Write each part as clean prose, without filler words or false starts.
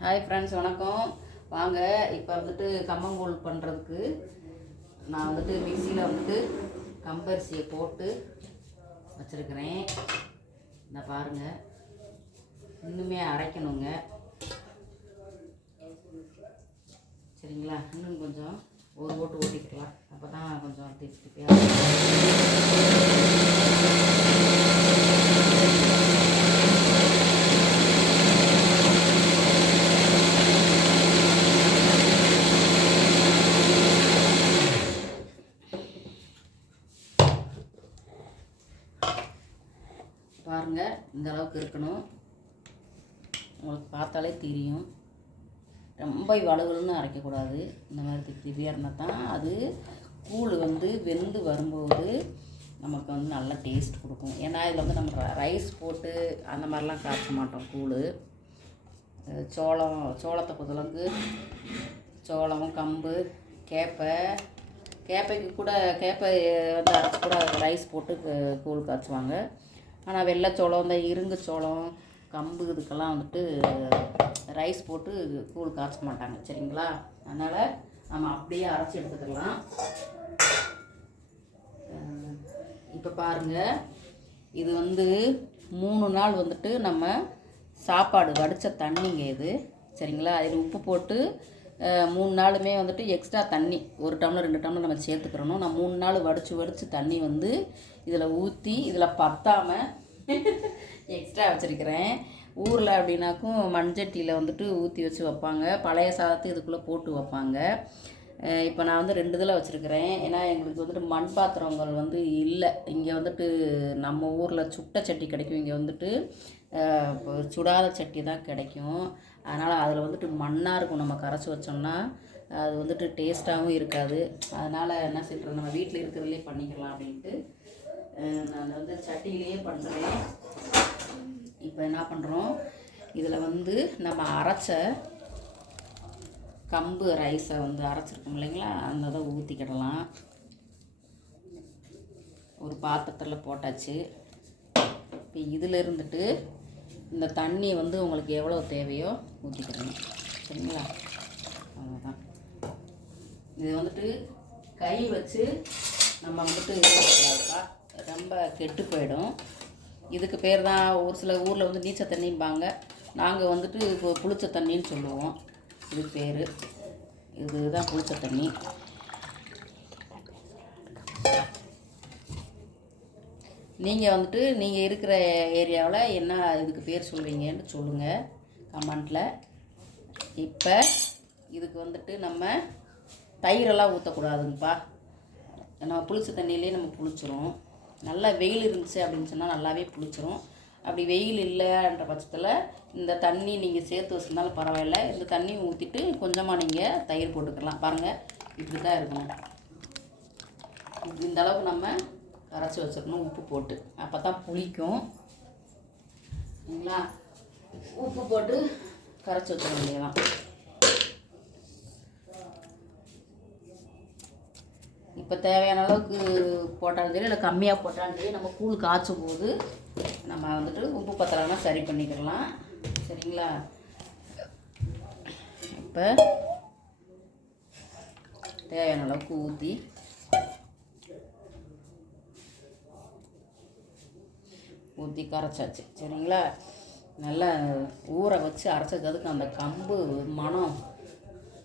Hi friends, வணக்கம். வாங்க இப்போ வந்துட்டு கம்மங்கூழ் பண்ணுறதுக்கு நான் வந்துட்டு மிக்சியில் வந்துட்டு கம்பரிசியை போட்டு வச்சுருக்கிறேன். இந்த பாருங்கள், இன்னுமே அரைக்கணுங்க. சரிங்களா? இன்னும் கொஞ்சம் ஒரு ஓட்டு ஓட்டிக்கலாம். அப்போ தான் கொஞ்சம் திப்பியாக பாருங்கள். இந்த அளவுக்கு இருக்கணும். உங்களுக்கு பார்த்தாலே தெரியும். ரொம்ப வலுவலுன்னு அரைக்கக்கூடாது. இந்த மாதிரி திப்பியாக இருந்தால் தான் அது கூழ் வந்து வெந்து வரும்போது நமக்கு வந்து நல்ல டேஸ்ட் கொடுக்கும். ஏன்னா இதில் வந்து நம்ம ரைஸ் போட்டு அந்த மாதிரிலாம் காய்ச்ச மாட்டோம். கூழ் சோளத்தை பொறுத்தளவுக்கு சோளம், கம்பு, கேப்பைக்கு கூட கேப்பை வந்து அரைச்சி கூட ரைஸ் போட்டு கூழ் காய்ச்சுவாங்க. ஆனால் வெள்ளைச்சோளம், இந்த இருங்கு சோளம், கம்பு இதுக்கெல்லாம் வந்துட்டு ரைஸ் போட்டு கூழ் காய்ச்ச மாட்டாங்க. சரிங்களா? அதனால் நம்ம அப்படியே அரைச்சி எடுத்துக்கலாம். இப்போ பாருங்கள், இது வந்து 3 நாள் வந்துட்டு நம்ம சாப்பாடு வடித்த தண்ணிங்க இது. சரிங்களா? அதில் உப்பு போட்டு 3 நாளுமே வந்துட்டு எக்ஸ்ட்ரா தண்ணி 1 டம்ளர் 2 டம்ளர் நம்ம சேர்த்துக்கிறணும். நான் 3 நாள் வடித்து தண்ணி வந்து இதில் ஊற்றி இதில் பத்தாமல் எக்ஸ்ட்ரா வச்சுருக்கிறேன். ஊரில் அப்படின்னாக்கும் மண்சட்டியில் வந்துட்டு ஊற்றி வச்சு வைப்பாங்க. பழைய சாதத்தை இதுக்குள்ளே போட்டு வைப்பாங்க. இப்போ நான் வந்து 2 இதில் வச்சுருக்கிறேன். ஏன்னா எங்களுக்கு வந்துட்டு மண் பாத்திரங்கள் வந்து இல்லை. இங்கே வந்துட்டு நம்ம ஊரில் சுட்ட சட்டி கிடைக்கும். இங்கே வந்துட்டு சுடாத சட்டி தான் கிடைக்கும். அதனால் அதில் வந்துட்டு மண்ணாக இருக்கும். நம்ம கரைச்சி வச்சோம்னா அது வந்துட்டு டேஸ்ட்டாகவும் இருக்காது. அதனால் என்ன செய்கிறேன், நம்ம வீட்டில் இருக்கிறதுலே பண்ணிக்கலாம் அப்படின்ட்டு நான் வந்து சட்டியிலேயே பண்ணுறேன். இப்போ என்ன பண்ணுறோம், இதில் வந்து நம்ம அரைச்ச கம்பு ரைஸை வந்து அரைச்சிருக்கோம் இல்லைங்களா, அந்த இதை ஊற்றிக்கிடலாம். ஒரு பாத்திரத்தில் போட்டாச்சு. இப்போ இதில் இருந்துட்டு இந்த தண்ணி வந்து உங்களுக்கு எவ்வளோ தேவையோ ஊற்றிக்கிறணும். சரிங்களா? அவ்வளோதான். இது வந்துட்டு கை வச்சு நம்ம வந்துட்டு ரொம்ப கெட்டு போயிடும். இதுக்கு பேர் தான் ஒரு சில ஊரில் வந்து நீச்ச தண்ணிம்பாங்க. நாங்கள் வந்துட்டு இப்போ புளிச்ச தண்ணின்னு சொல்லுவோம். இதுக்கு பேர் இதுதான் புளிச்ச தண்ணி. நீங்கள் வந்துட்டு நீங்கள் இருக்கிற ஏரியாவில் என்ன இதுக்கு பேர் சொல்வீங்கன்னு சொல்லுங்கள் கமெண்ட்டில். இப்போ இதுக்கு வந்துட்டு நம்ம தயிரெல்லாம் ஊற்றக்கூடாதுங்கப்பா. நம்ம புளிச்ச தண்ணியிலே நம்ம புளிச்சிரும். நல்லா வெயில் இருந்துச்சு அப்படின்னு சொன்னால் நல்லாவே புளிச்சிரும். அப்படி வெயில் இல்லைன்ற பட்சத்தில் இந்த தண்ணி நீங்கள் சேர்த்து வச்சுருந்தாலும் பரவாயில்ல. இந்த தண்ணி ஊற்றிட்டு கொஞ்சமாக நீங்கள் தயிர் போட்டுக்கலாம். பாருங்கள், இப்படி தான் இருக்கணும். இந்த அளவுக்கு நம்ம கரைச்சி வச்சிடணும் உப்பு போட்டு. அப்போ தான் புளிக்கும். சரிங்களா? உப்பு போட்டு கரைச்சி வச்சிட வேண்டியதான். இப்போ தேவையான அளவுக்கு போட்டாலும் சரி, இல்லை கம்மியாக போட்டாலும் சரி, நம்ம கூழ் காய்ச்சும் போது நம்ம வந்துட்டு உப்பு பத்தலைன்னா சரி பண்ணிக்கலாம். சரிங்களா? இப்போ தேவையான அளவுக்கு ஊற்றி கரைச்சாச்சு. சரிங்களா? நல்லா ஊற வச்சு அரைச்சதுக்கு அந்த கம்பு மனம்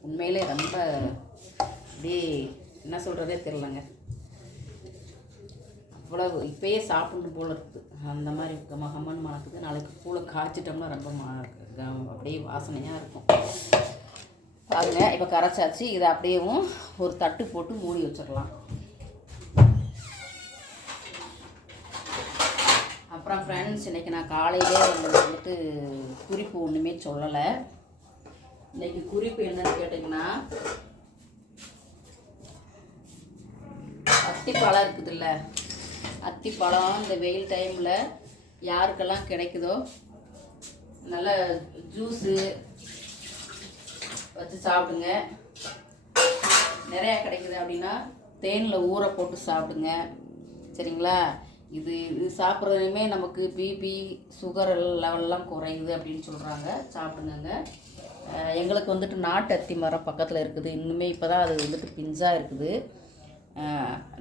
உண்மையிலே ரொம்ப அப்படியே என்ன சொல்கிறதே தெரிலங்க. அவ்வளவு இப்போயே சாப்பிடணும் போல் இருக்குது. அந்த மாதிரி கம்மன் மணக்குது. நாளைக்கு கூழை காய்ச்சிட்டோம்னா ரொம்ப அப்படியே வாசனையாக இருக்கும். பாருங்க, இப்போ கரைச்சாச்சு. இதை அப்படியேவும் ஒரு தட்டு போட்டு மூடி வச்சிடலாம். அப்புறம் ஃப்ரெண்ட்ஸ், இன்றைக்கி நான் காலையிலே வந்துட்டு குறிப்பு ஒன்றுமே சொல்லலை. இன்றைக்கி குறிப்பு என்னன்னு கேட்டிங்கன்னா, அத்திப்பழம் இருக்குதுல்ல, அத்திப்பழம் இந்த வெயில் டைமில் யாருக்கெல்லாம் கிடைக்குதோ நல்லா ஜூஸு வச்சு சாப்பிடுங்க. நிறையா கிடைக்குது அப்படின்னா தேனில் ஊற போட்டு சாப்பிடுங்க. சரிங்களா? இது இது சாப்பிட்றதுமே நமக்கு பிபி சுகர் லெவல்லாம் குறையுது அப்படின்னு சொல்கிறாங்க. சாப்பிடுங்க. எங்களுக்கு வந்துட்டு நாட்டு அத்தி மரம் பக்கத்தில் இருக்குது. இன்னுமே இப்போ தான் அது வந்துட்டு பிஞ்சாக இருக்குது.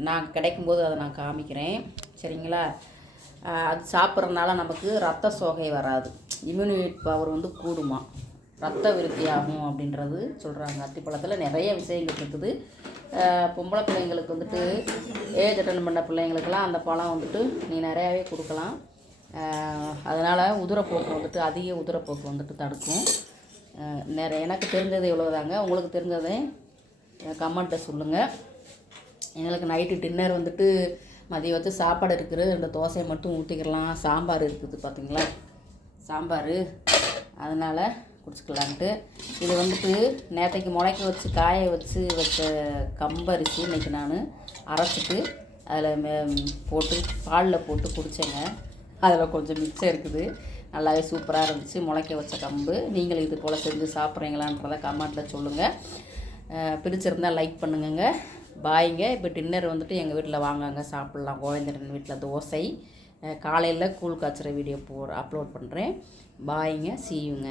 நான் கிடைக்கும்போது அதை நான் காமிக்கிறேன், சரிங்களா? அது சாப்பிட்றதுனால நமக்கு ரத்த சோகை வராது, இம்யூனிட்டி பவர் வந்து கூடுமா, ரத்த விருத்தி ஆகும் அப்படின்றது சொல்கிறாங்க. அத்திப்பழத்தில் நிறைய விஷயங்கள் இருக்குது. பொம்பளை பிள்ளைங்களுக்கு வந்துட்டு ஏஜ் அட்டன் பண்ண பிள்ளைங்களுக்கெல்லாம் அந்த பழம் வந்துட்டு நீ நிறையாவே கொடுக்கலாம். அதனால் உதிரப்போக்கு வந்துட்டு அதிக உதிரப்போக்கு வந்துட்டு தடுக்கும். எனக்கு தெரிஞ்சது இவ்வளோதாங்க. உங்களுக்கு தெரிஞ்சதை கமெண்ட்டை சொல்லுங்கள். எங்களுக்கு நைட்டு டின்னர் வந்துட்டு மதியம் வச்சு சாப்பாடு இருக்குது. 2 தோசையை மட்டும் ஊற்றிக்கலாம். சாம்பார் இருக்குது பார்த்தீங்களா, சாம்பார், அதனால் குடிச்சிக்கலான்ட்டு. இது வந்துட்டு நேற்றைக்கு முளைக்க வச்சு காய வச்சு வச்ச கம்பரிசி இன்றைக்கி நான் அரைச்சிட்டு அதில் போட்டு பாலில் போட்டு குடித்தேங்க. அதில் கொஞ்சம் மிச்சம் இருக்குது. நல்லாவே சூப்பராக இருந்துச்சு. முளைக்க வச்ச கம்பு. நீங்களும் இது போல் செஞ்சு சாப்பிட்றீங்களான்றதை கமெண்ட்டில் சொல்லுங்கள். பிடிச்சிருந்தால் லைக் பண்ணுங்க. பாய்ங்க. இப்போ டின்னர் வந்துட்டு எங்கள் வீட்டில் வாங்க சாப்பிட்லாம். கோவிந்தரன் வீட்டில் தோசை. காலையில் கூழ் காய்ச்சுற வீடியோ அப்லோட் பண்ணுறேன். பாய்ங்க. சீயுங்க.